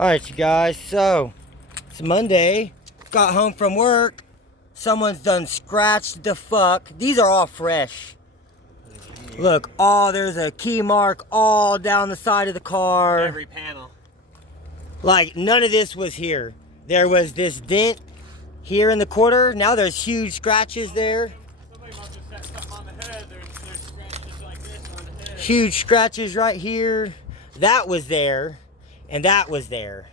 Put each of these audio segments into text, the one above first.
Alright, you guys, so it's Monday. Got home from work. Someone's done scratched the fuck. These are all fresh. Look, there's a key mark all down the side of the car. Every panel. Like, none of this was here. There was this dent here in the quarter. Now there's huge scratches there. Somebody must have set something on the head. There's scratches like this on the head. Huge scratches right here. That was there. And that was there.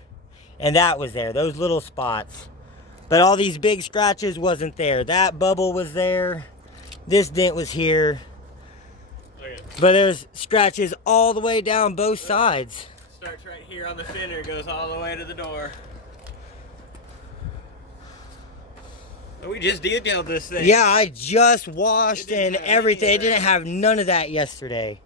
And that was there. Those little spots. But all these big scratches wasn't there. That bubble was there. This dent was here. Okay. But there's scratches all the way down both sides. Starts right here on the fender, goes all the way to the door. We just detailed this thing. Yeah, I just washed and everything. It didn't have none of that yesterday.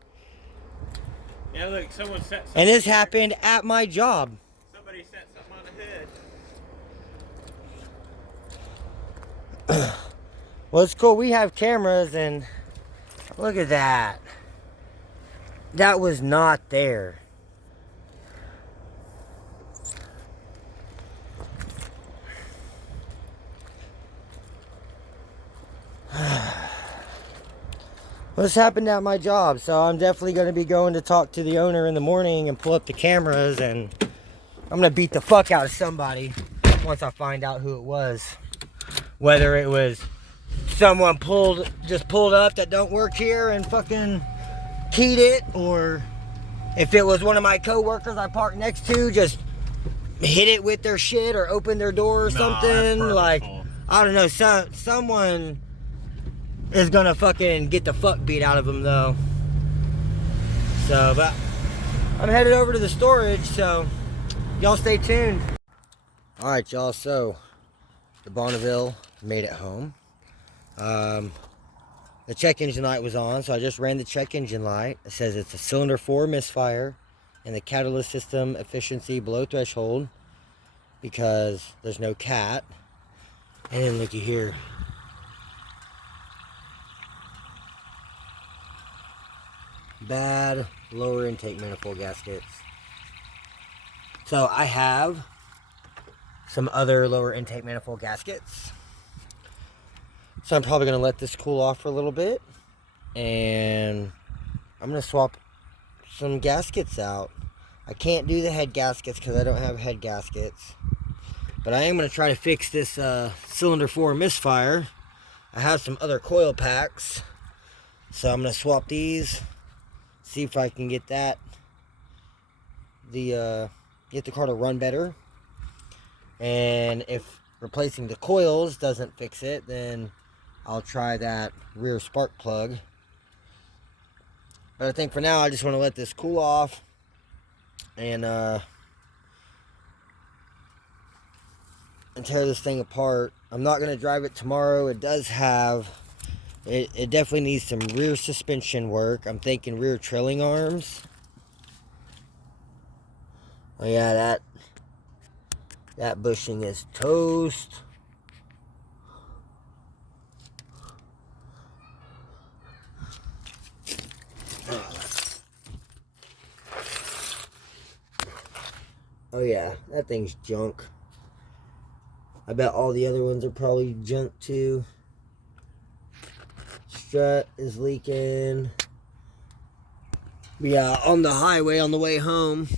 Yeah, look, someone set something. And this happened at my job. Somebody set something on the head. Well, it's cool. We have cameras and look at that. That was not there. This happened at my job, so I'm definitely going to be going to talk to the owner in the morning and pull up the cameras, and I'm going to beat the fuck out of somebody once I find out who it was. Whether it was someone just pulled up that don't work here and fucking keyed it, or if it was one of my co-workers I parked next to just hit it with their shit or opened their door or something. Like, I don't know, someone is gonna fucking get the fuck beat out of them though. So, but I'm headed over to the storage, so y'all stay tuned. Alright, y'all, so the Bonneville made it home. The check engine light was on, so I just ran the check engine light. It says it's a cylinder 4 misfire and the catalyst system efficiency below threshold because there's no cat. And then looky here. Bad lower intake manifold gaskets. So I have some other lower intake manifold gaskets. So I'm probably going to let this cool off for a little bit. And I'm going to swap some gaskets out. I can't do the head gaskets because I don't have head gaskets. But I am going to try to fix this cylinder 4 misfire. I have some other coil packs. So I'm going to swap these. See if I can get get the car to run better. And if replacing the coils doesn't fix it, then I'll try that rear spark plug. But I think for now I just want to let this cool off and tear this thing apart. I'm not going to drive it tomorrow. It does have it definitely needs some rear suspension work. I'm thinking rear trailing arms. Oh yeah, that bushing is toast. Oh yeah, that thing's junk. I bet all the other ones are probably junk too. Strut is leaking. Yeah, on the highway on the way home,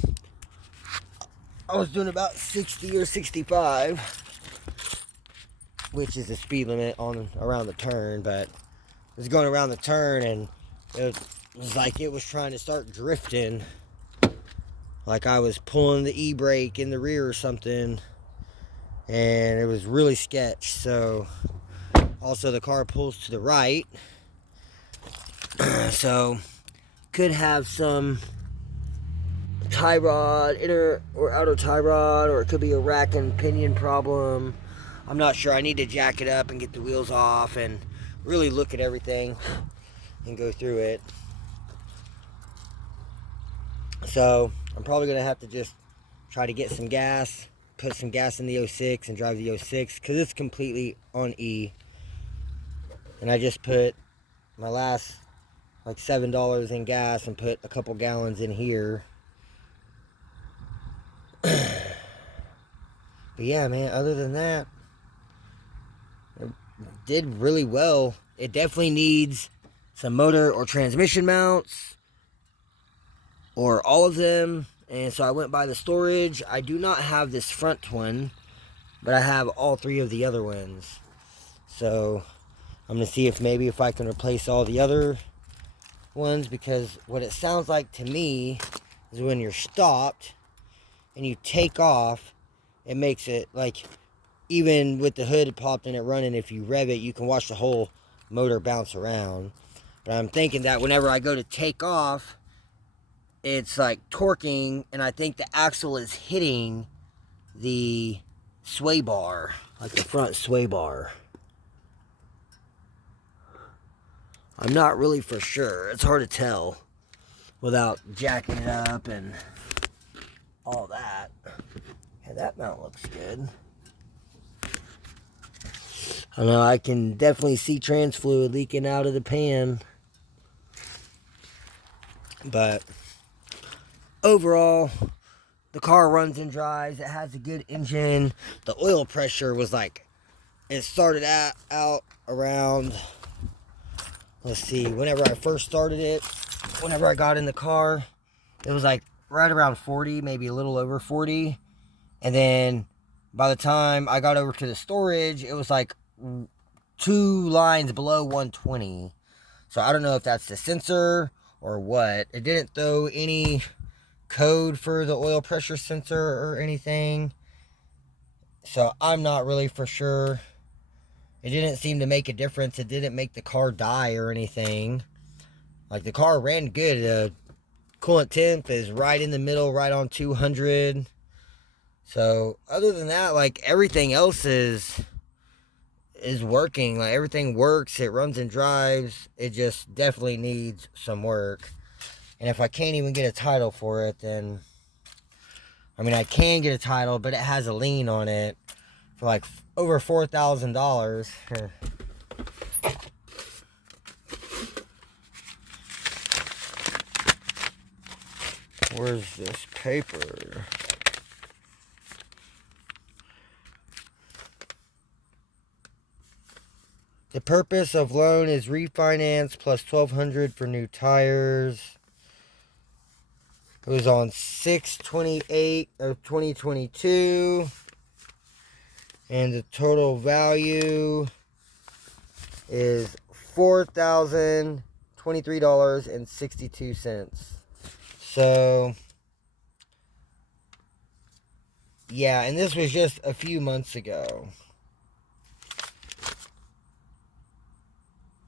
I was doing about 60 or 65, which is the speed limit on around the turn, but I was going around the turn and it was like it was trying to start drifting, like I was pulling the e-brake in the rear or something, and it was really sketch. So also the car pulls to the right, so could have some tie rod, inner or outer tie rod, or it could be a rack and pinion problem. I'm not sure. I need to jack it up and get the wheels off and really look at everything and go through it. So I'm probably gonna have to just try to get some gas, put some gas in the 06 and drive the 06 because it's completely on E. And I just put my last like $7 in gas and put a couple gallons in here. But yeah, man, other than that, it did really well. It definitely needs some motor or transmission mounts, or all of them. And so I went by the storage. I do not have this front one, but I have all three of the other ones. So I'm going to see if maybe if I can replace all the other ones, because what it sounds like to me is when you're stopped and you take off, it makes it like, even with the hood popped and it running, if you rev it, you can watch the whole motor bounce around. But I'm thinking that whenever I go to take off, it's like torquing, and I think the axle is hitting the sway bar, like the front sway bar. I'm not really for sure. It's hard to tell without jacking it up and all that. Yeah, that mount looks good. I know I can definitely see trans fluid leaking out of the pan. But overall, the car runs and drives. It has a good engine. The oil pressure was like, it started out around, let's see, whenever I first started it, whenever I got in the car, it was like right around 40, maybe a little over 40. And then by the time I got over to the storage, it was like 2 lines below 120. So I don't know if that's the sensor or what. It didn't throw any code for the oil pressure sensor or anything. So I'm not really for sure. It didn't seem to make a difference. It didn't make the car die or anything. Like, the car ran good. The coolant temp is right in the middle, right on 200. So other than that, like, everything else is working. Like, everything works. It runs and drives. It just definitely needs some work. And if I can't even get a title for it, then, I mean, I can get a title, but it has a lien on it for like over $4,000. Where's this paper? The purpose of loan is refinance plus $1,200 for new tires. It was on 6/28 of 2022. And the total value is $4,023.62. So, yeah, and this was just a few months ago.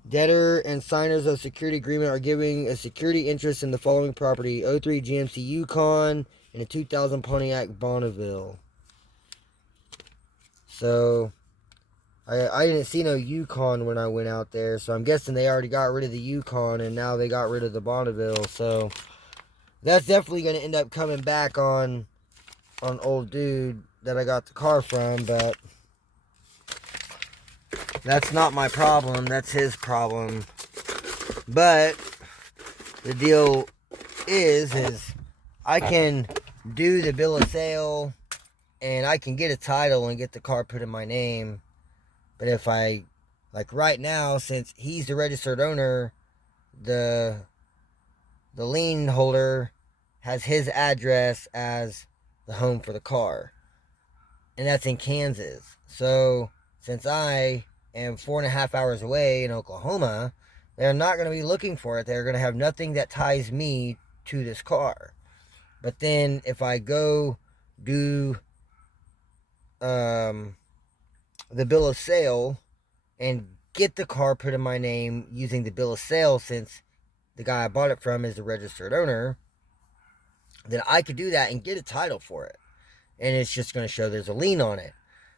Debtor and signers of security agreement are giving a security interest in the following property: 03 GMC Yukon and a 2000 Pontiac Bonneville. So, I didn't see no Yukon when I went out there, so I'm guessing they already got rid of the Yukon and now they got rid of the Bonneville. So, that's definitely going to end up coming back on old dude that I got the car from, but that's not my problem. That's his problem. But the deal is I can do the bill of sale and I can get a title and get the car put in my name. But if I, like right now, since he's the registered owner, the lien holder has his address as the home for the car. And that's in Kansas. So since I am 4.5 hours away in Oklahoma, they're not going to be looking for it. They're going to have nothing that ties me to this car. But then if I go do the bill of sale and get the car put in my name using the bill of sale, since the guy I bought it from is the registered owner, then I could do that and get a title for it. And it's just going to show there's a lien on it.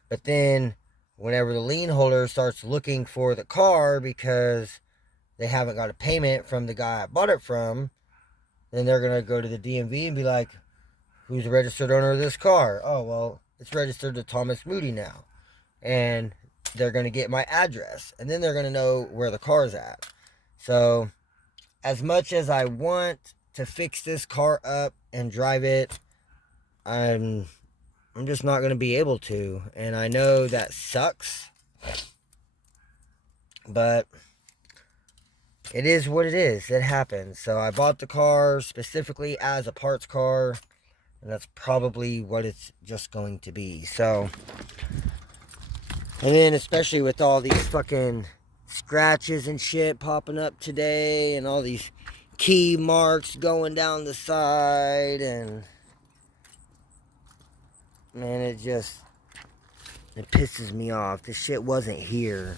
But then whenever the lien holder starts looking for the car because they haven't got a payment from the guy I bought it from, then they're going to go to the DMV and be like, who's the registered owner of this car? Oh, well, it's registered to Thomas Moody now. And they're going to get my address. And then they're going to know where the car's at. So, as much as I want to fix this car up and drive it, I'm I'm just not going to be able to. And I know that sucks. But it is what it is. It happens. So I bought the car specifically as a parts car. And that's probably what it's just going to be. So, and then especially with all these fucking scratches and shit popping up today. And all these key marks going down the side. And, man, it pisses me off. This shit wasn't here.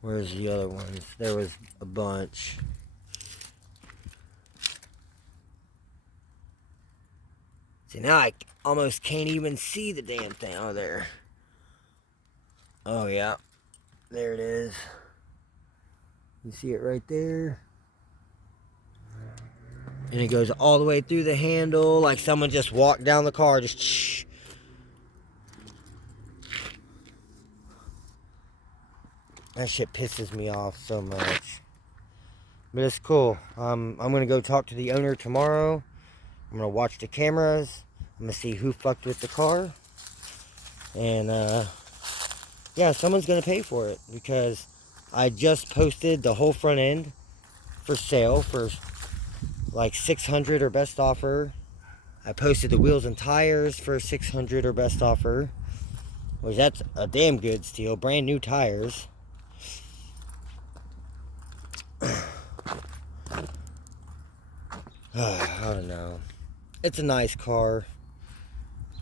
Where's the other ones? There was a bunch. See, now I almost can't even see the damn thing. Oh, there. Oh, yeah. There it is. You see it right there? And it goes all the way through the handle, like someone just walked down the car, just shh. That shit pisses me off so much. But it's cool. I'm going to go talk to the owner tomorrow. I'm going to watch the cameras. I'm going to see who fucked with the car. And, yeah, someone's going to pay for it. Because I just posted the whole front end for sale for like $600 or best offer. I posted the wheels and tires for $600 or best offer. Which that's a damn good steal. Brand new tires. I don't know. It's a nice car,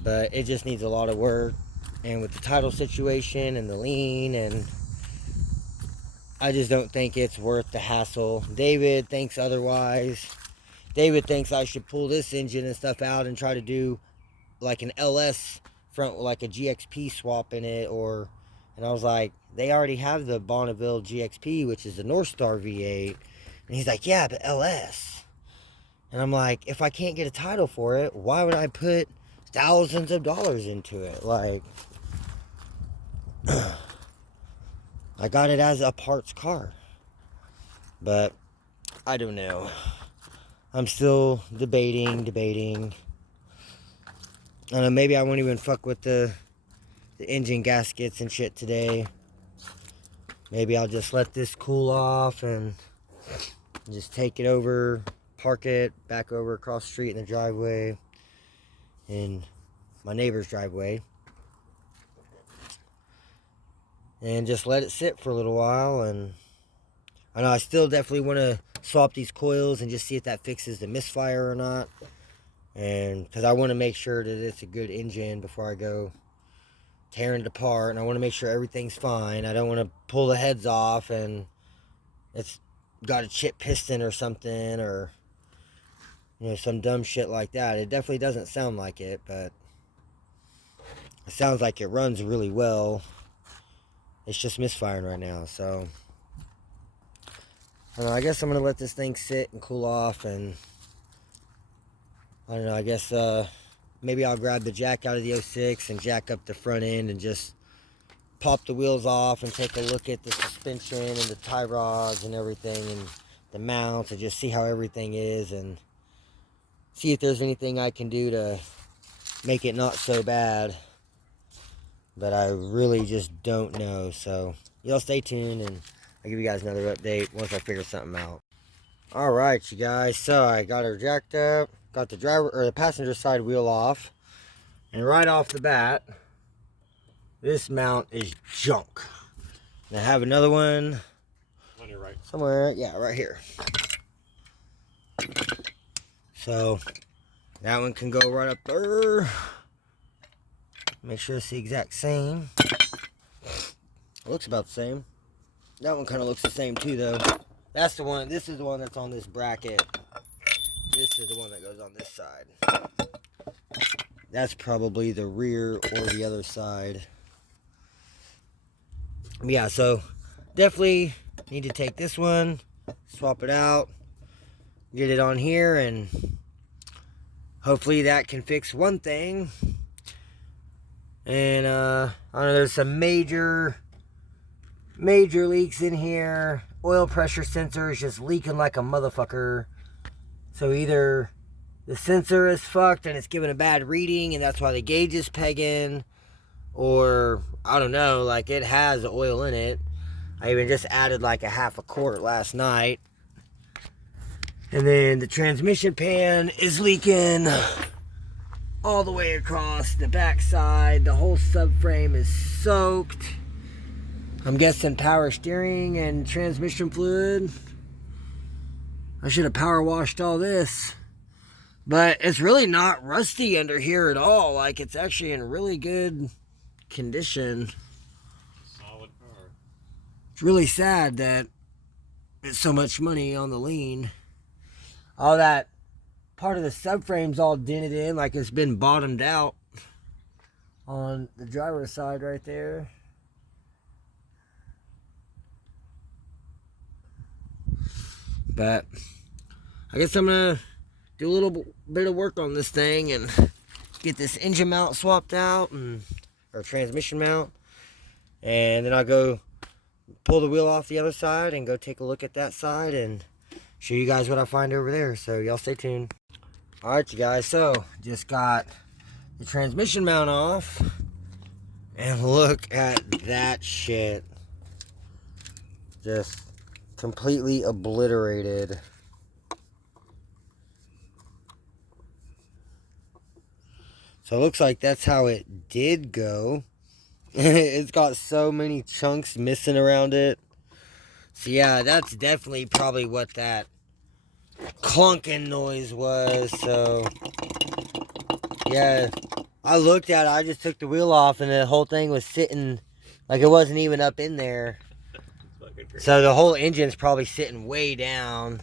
but it just needs a lot of work. And with the title situation and the lien, and I just don't think it's worth the hassle. David thinks otherwise. David thinks I should pull this engine and stuff out and try to do like an LS front, like a GXP swap in it, and I was like, they already have the Bonneville GXP, which is the North Star V8. And he's like, yeah, but LS. And I'm like, if I can't get a title for it, why would I put thousands of dollars into it? Like, I got it as a parts car. But, I don't know. I'm still debating. I don't know, maybe I won't even fuck with the engine gaskets and shit today. Maybe I'll just let this cool off and just take it over, park it back over across the street in the driveway, in my neighbor's driveway, and just let it sit for a little while. And I know I still definitely want to swap these coils and just see if that fixes the misfire or not, and because I want to make sure that it's a good engine before I go tearing it apart, and I want to make sure everything's fine. I don't want to pull the heads off and it's got a chipped piston or something, or some dumb shit like that. It definitely doesn't sound like it, but it sounds like it runs really well. It's just misfiring right now. So I don't know, I guess I'm gonna let this thing sit and cool off, and I don't know, I guess maybe I'll grab the jack out of the 06 and jack up the front end and just pop the wheels off and take a look at the suspension and the tie rods and everything and the mounts, and just see how everything is and see if there's anything I can do to make it not so bad. But I really just don't know. So y'all stay tuned and I'll give you guys another update once I figure something out. Alright, you guys, so I got her jacked up, got the driver or the passenger side wheel off, and right off the bat, this mount is junk. And I have another one On your right. somewhere, yeah, right here. So that one can go right up there. Make sure it's the exact same. It looks about the same. That one kind of looks the same too, though. That's the one. This is the one that's on this bracket. This is the one that goes on this side. That's probably the rear or the other side. Yeah, so definitely need to take this one, swap it out, get it on here, and hopefully that can fix one thing. And I don't know, there's some major major leaks in here. Oil pressure sensor is just leaking like a motherfucker. So either the sensor is fucked and it's giving a bad reading and that's why the gauge is pegging, or I don't know, like it has oil in it. I even just added like a half a quart last night. And then the transmission pan is leaking all the way across the backside. The whole subframe is soaked. I'm guessing power steering and transmission fluid. I should have power washed all this. But it's really not rusty under here at all. Like, it's actually in really good condition. Solid car. It's really sad that it's so much money on the lien. All that part of the subframe's all dented in, like it's been bottomed out on the driver's side right there. But I guess I'm gonna do a little bit of work on this thing and get this engine mount swapped out, or transmission mount, and then I'll go pull the wheel off the other side and go take a look at that side and show you guys what I find over there. So y'all stay tuned. Alright, you guys, so just got the transmission mount off, and look at that shit. Just completely obliterated. So it looks like that's how it did go. It's got so many chunks missing around it. So yeah, that's definitely probably what that clunking noise was. So yeah, I looked at it, I just took the wheel off and the whole thing was sitting like it wasn't even up in there. So the whole engine's probably sitting way down.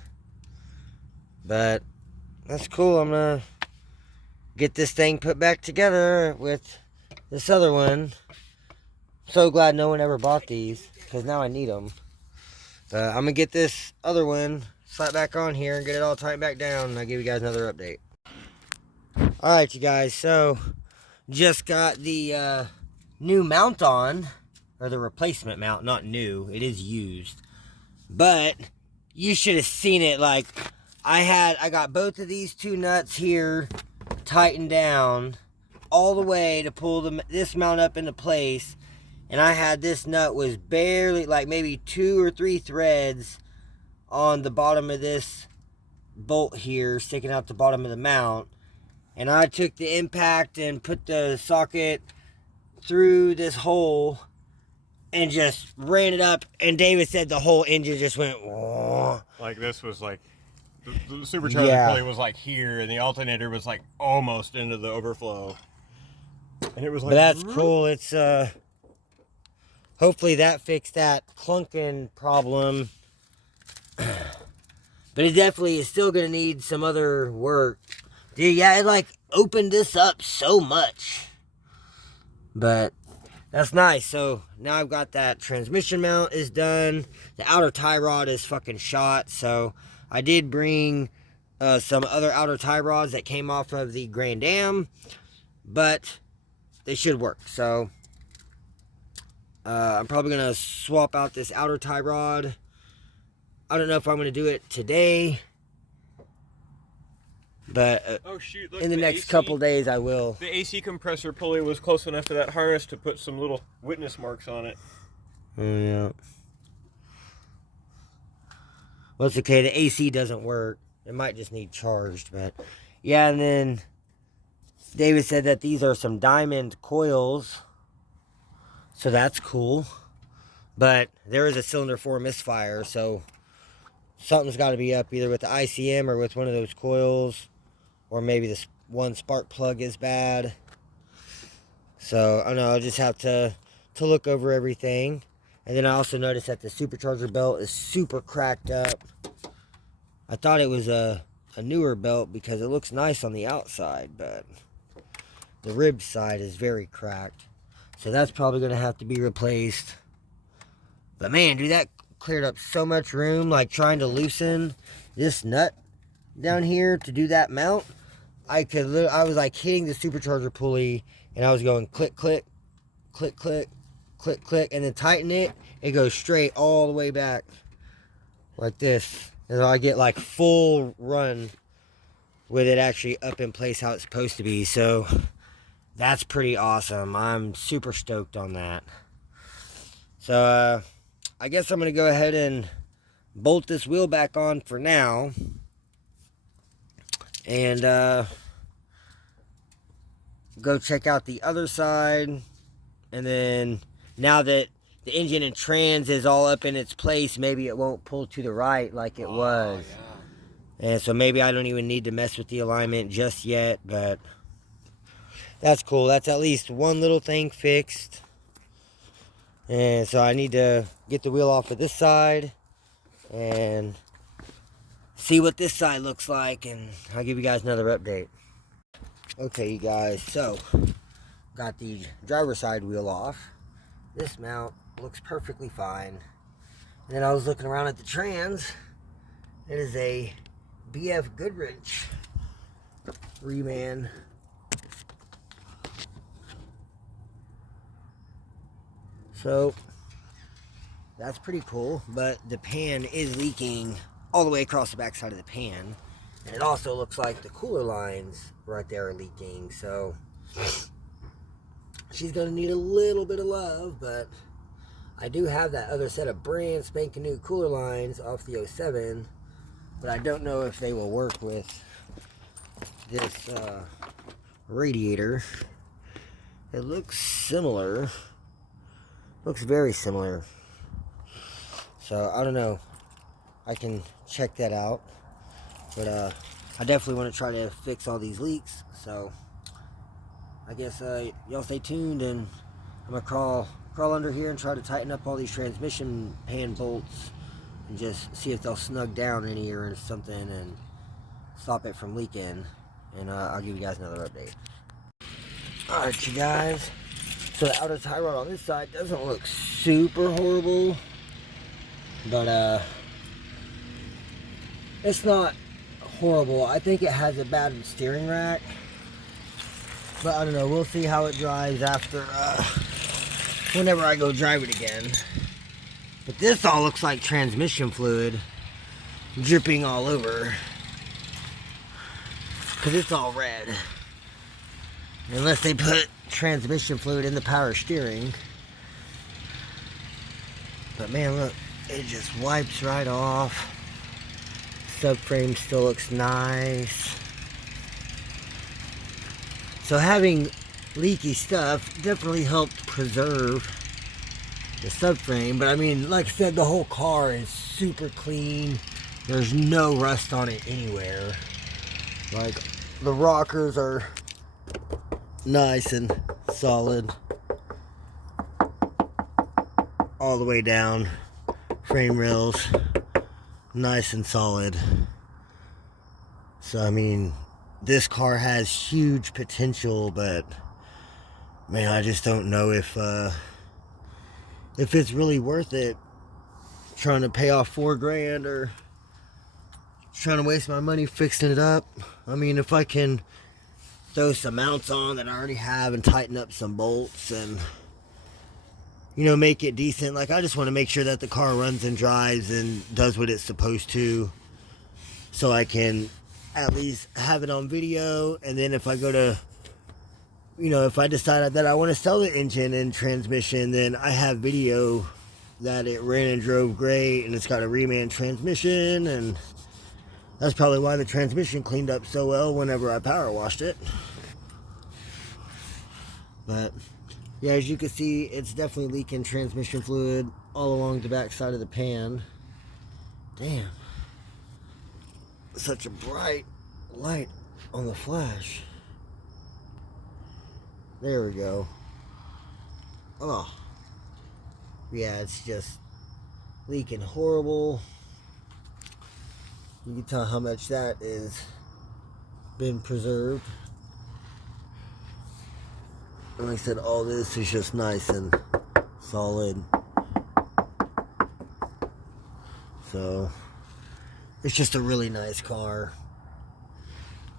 But that's cool. I'm gonna get this thing put back together with this other one. So glad no one ever bought these, because now I need them. I'm gonna get this other one slap back on here and get it all tightened back down, and I'll give you guys another update. Alright, you guys, so just got the new mount on, or the replacement mount, not new, it is used. But you should have seen it. Like, I got both of these two nuts here tightened down all the way to pull this mount up into place, and I had this nut was barely, like maybe 2 or 3 threads on the bottom of this bolt here sticking out the bottom of the mount, and I took the impact and put the socket through this hole and just ran it up, and David said the whole engine just went whoa. Like this was like the supercharger pulley was like here, and the alternator was like almost into the overflow, and it was like. But that's cool. It's hopefully that fixed that clunking problem. But it definitely is still gonna need some other work. Dude, yeah, it like opened this up so much. But that's nice. So now I've got that transmission mount is done. The outer tie rod is fucking shot. So I did bring some other outer tie rods that came off of the Grand Am, but they should work. So I'm probably gonna swap out this outer tie rod. I don't know if I'm gonna do it today, but oh shoot! Look, in the next couple days I will. The AC compressor pulley was close enough to that harness to put some little witness marks on it. Oh, yeah. Well, it's okay. The AC doesn't work. It might just need charged, but yeah. And then David said that these are some diamond coils, so that's cool. But there is a cylinder 4 misfire, so something's got to be up either with the ICM or with one of those coils, or maybe this one spark plug is bad. So I don't know. I'll just have to look over everything. And then I also noticed that the supercharger belt is super cracked up. I thought it was a newer belt because it looks nice on the outside, but the rib side is very cracked. So that's probably going to have to be replaced. But man, dude, that cleared up so much room. Like trying to loosen this nut down here to do that mount, I was like hitting the supercharger pulley, and I was going click, click, click, click, click, click, and then tighten it, it goes straight all the way back like this. And I get like full run with it actually up in place how it's supposed to be. So that's pretty awesome. I'm super stoked on that. So I guess I'm going to go ahead and bolt this wheel back on for now. And go check out the other side. And then now that the engine and trans is all up in its place, maybe it won't pull to the right like it was. Yeah. And so maybe I don't even need to mess with the alignment just yet, but that's cool. That's at least one little thing fixed. And so I need to get the wheel off of this side and see what this side looks like, and I'll give you guys another update. Okay, you guys, so got the driver's side wheel off. This mount looks perfectly fine. And then I was looking around at the trans. It is a BF Goodrich reman. So that's pretty cool, but the pan is leaking all the way across the back side of the pan. And it also looks like the cooler lines right there are leaking. So she's going to need a little bit of love, but I do have that other set of brand spanking new cooler lines off the 07, but I don't know if they will work with this radiator. It looks similar. Looks very similar. So I don't know. I can check that out. But I definitely want to try to fix all these leaks. So I guess y'all stay tuned, and I'm gonna crawl under here and try to tighten up all these transmission pan bolts and just see if they'll snug down in here or something and stop it from leaking. And I'll give you guys another update. Alright, you guys. So the outer tie rod on this side doesn't look super horrible, but it's not horrible. I think it has a bad steering rack, but I don't know. We'll see how it drives after whenever I go drive it again. But this all looks like transmission fluid dripping all over, because it's all red. Unless they put transmission fluid in the power steering. But man, look, it just wipes right off. Subframe still looks nice. So having leaky stuff definitely helped preserve the subframe. But I mean, like I said, the whole car is super clean. There's no rust on it anywhere. Like, the rockers are nice and solid all the way down. Frame rails nice and solid. So I mean, this car has huge potential, but man, I just don't know if it's really worth it trying to pay off $4,000 or trying to waste my money fixing it up. I mean, if I can throw some mounts on that I already have and tighten up some bolts and, you know, make it decent. Like, I just want to make sure that the car runs and drives and does what it's supposed to, so I can at least have it on video. And then if I go to, you know, if I decide that I want to sell the engine and transmission, then I have video that it ran and drove great and it's got a reman transmission, and that's probably why the transmission cleaned up so well whenever I power washed it. But yeah, as you can see, it's definitely leaking transmission fluid all along the back side of the pan. Damn. Such a bright light on the flash. There we go. Oh. Yeah, it's just leaking horrible. You can tell how much that is been preserved. And like I said, all this is just nice and solid. So it's just a really nice car.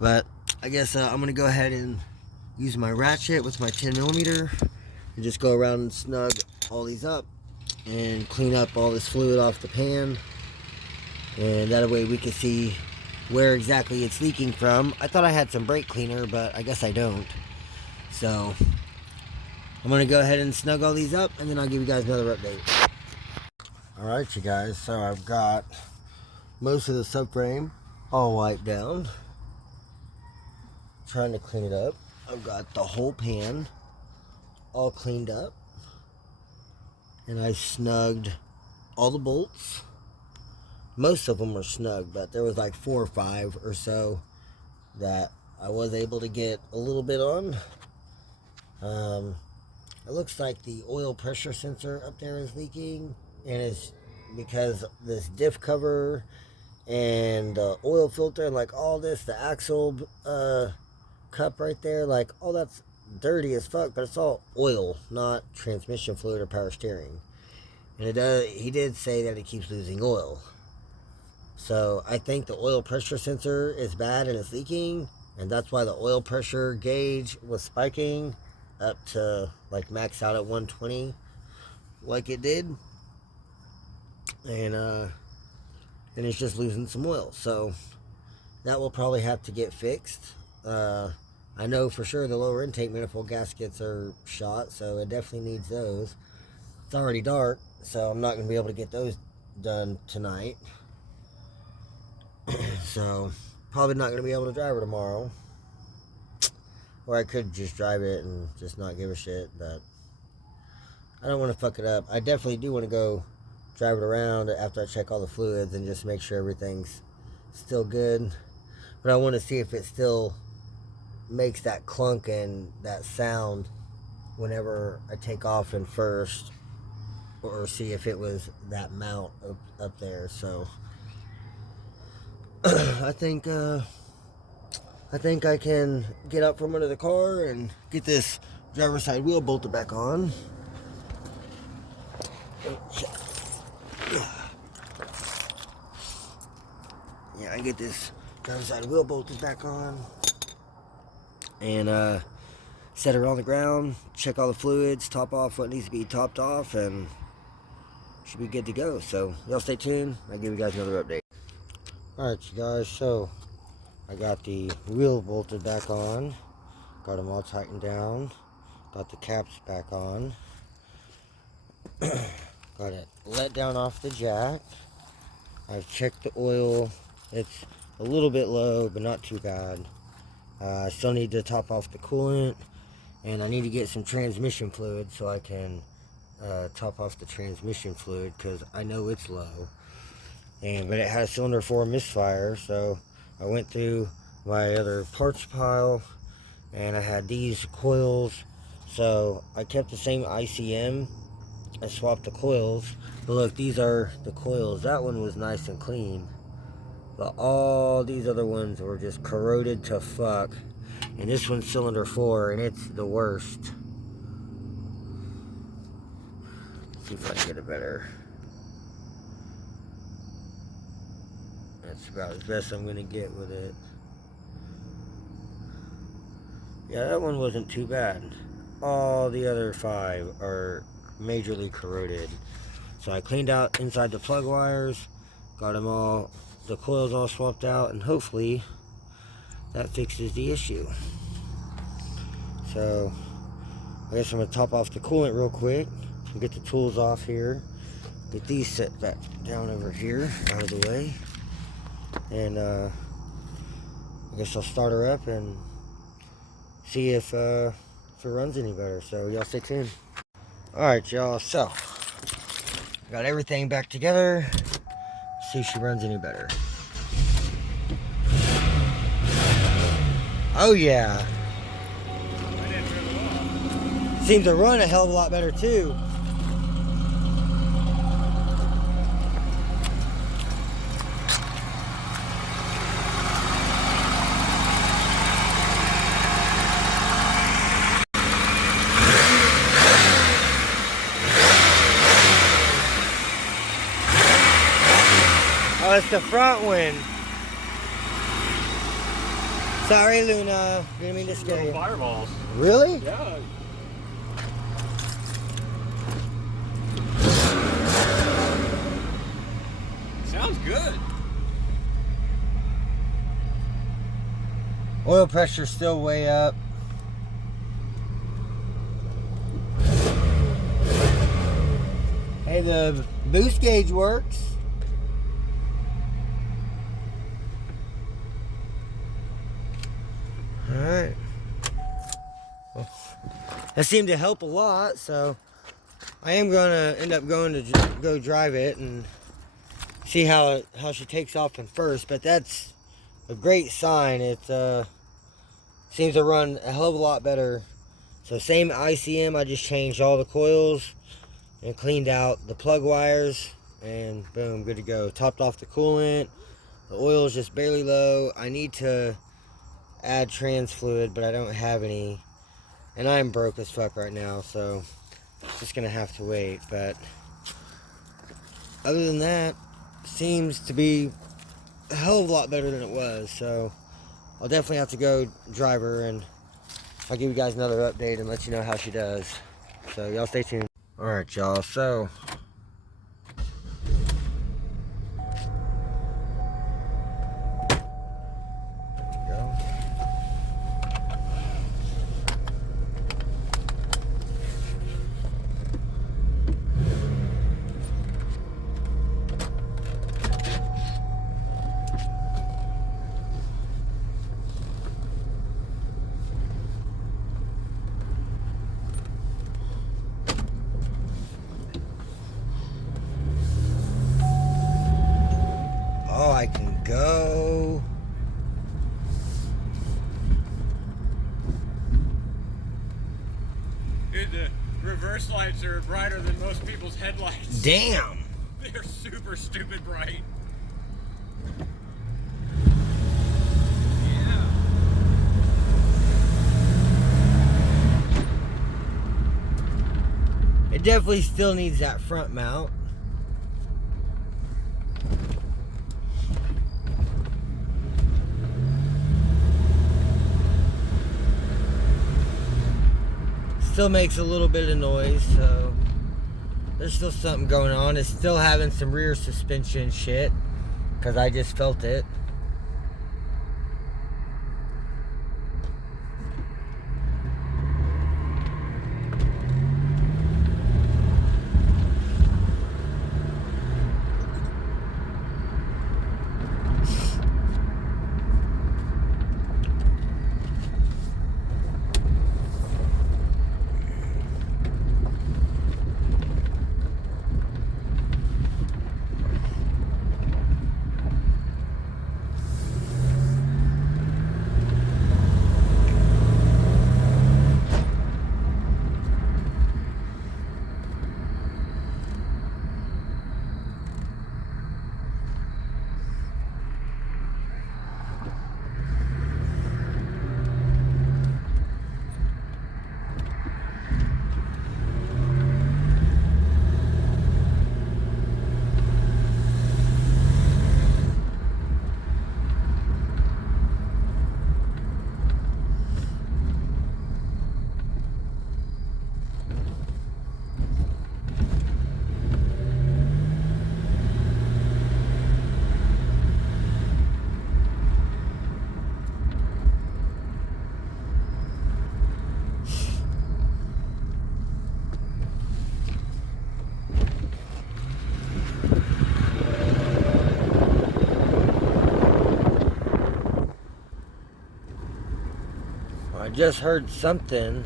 But I guess I'm gonna go ahead and use my ratchet with my 10mm and just go around and snug all these up and clean up all this fluid off the pan, and that way we can see where exactly it's leaking from. I thought I had some brake cleaner, but I guess I don't. So I'm gonna go ahead and snug all these up, and then I'll give you guys another update. Alright, you guys, so I've got most of the subframe all wiped down. Trying to clean it up. I've got the whole pan all cleaned up, and I snugged all the bolts. Most of them were snug, but there was like 4 or 5 or so that I was able to get a little bit on. It looks like the oil pressure sensor up there is leaking, and it's because this diff cover and the oil filter and like all this, the axle cup right there, like all that's dirty as fuck, but it's all oil, not transmission fluid or power steering. And he did say that it keeps losing oil. So I think the oil pressure sensor is bad and it's leaking, and that's why the oil pressure gauge was spiking up to like max out at 120 like it did, and it's just losing some oil. So that will probably have to get fixed. I know for sure the lower intake manifold gaskets are shot, so it definitely needs those. It's already dark, so I'm not going to be able to get those done tonight. So probably not going to be able to drive her tomorrow. Or I could just drive it and just not give a shit, but I don't want to fuck it up. I definitely do want to go drive it around after I check all the fluids and just make sure everything's still good. But I want to see if it still makes that clunk and that sound whenever I take off in first, or see if it was that mount up there. So I think I can get up from under the car and get this driver's side wheel bolted back on. Yeah, I get this driver's side wheel bolted back on, and set her on the ground, check all the fluids, top off what needs to be topped off, and should be good to go. So y'all stay tuned. I'll give you guys another update. Alright, you guys, so I got the wheel bolted back on, got them all tightened down, got the caps back on, got it let down off the jack. I've checked the oil. It's a little bit low, but not too bad. I still need to top off the coolant, and I need to get some transmission fluid so I can top off the transmission fluid, because I know it's low. But it had a cylinder 4 misfire, so I went through my other parts pile, and I had these coils, so I kept the same ICM. I swapped the coils, but look, these are the coils. That one was nice and clean, but all these other ones were just corroded to fuck, and this one's cylinder 4, and it's the worst. Let's see if I can get it better. That's about as best I'm going to get with it. Yeah, that one wasn't too bad. All the other 5 are majorly corroded. So I cleaned out inside the plug wires, got them all, the coils all swapped out, and hopefully that fixes the issue. So I guess I'm going to top off the coolant real quick and get the tools off here. Get these set back down over here, out of the way. And I guess I'll start her up and see if it runs any better. So y'all stay tuned. Alright, y'all, so got everything back together. See if she runs any better. Oh yeah, seems to run a hell of a lot better too. Oh, it's the front one. Sorry, Luna. Didn't mean to scare you. Fireballs. Really? Yeah. good. Oil pressure's still way up. Hey, the boost gauge works. Alright. Well, that seemed to help a lot, so I am gonna end up going to go drive it and see how she takes off in first, but that's a great sign. It seems to run a hell of a lot better. So same ICM, I just changed all the coils and cleaned out the plug wires, and boom, good to go. Topped off the coolant. The oil is just barely low. I need to add trans fluid, but I don't have any, and I'm broke as fuck right now, so it's just gonna have to wait. But other than that, seems to be a hell of a lot better than it was. So I'll definitely have to go drive her, and I'll give you guys another update and let you know how she does. So y'all stay tuned. Alright, y'all, so go. Oh, I can go. Dude, the reverse lights are brighter than most people's headlights. Damn. They're super stupid bright. Yeah. It definitely still needs that front mount. Still makes a little bit of noise, so there's still something going on. It's still having some rear suspension shit, because I just felt it. I just heard something.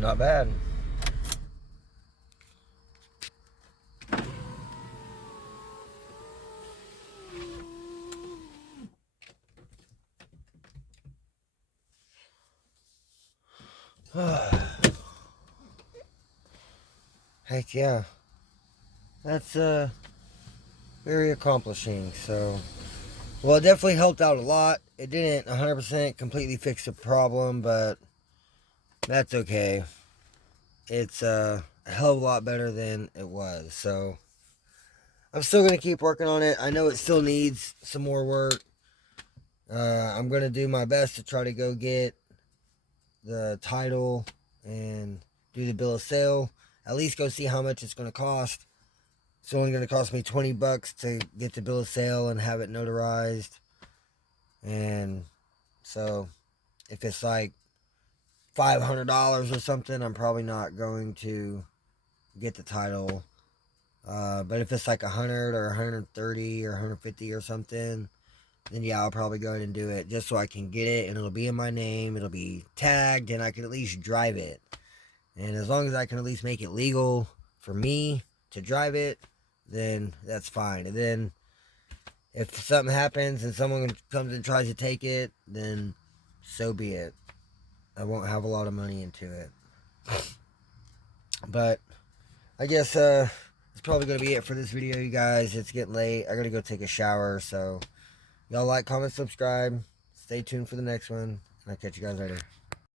Not bad. Heck yeah. That's very accomplishing. So, well, it definitely helped out a lot. It didn't 100% completely fix the problem, but that's okay. It's a hell of a lot better than it was. So, I'm still going to keep working on it. I know it still needs some more work. I'm going to do my best to try to go get the title and do the bill of sale. At least go see how much it's going to cost. It's only going to cost me $20 to get the bill of sale and have it notarized. And so if it's like $500 or something, I'm probably not going to get the title. But if it's like 100 or 130 or 150 or something, then yeah, I'll probably go ahead and do it just so I can get it and it'll be in my name. It'll be tagged and I can at least drive it. And as long as I can at least make it legal for me to drive it, then that's fine. And then if something happens and someone comes and tries to take it, then so be it. I won't have a lot of money into it. But I guess it's probably going to be it for this video, you guys. It's getting late. I got to go take a shower. So y'all like, comment, subscribe. Stay tuned for the next one. And I'll catch you guys later.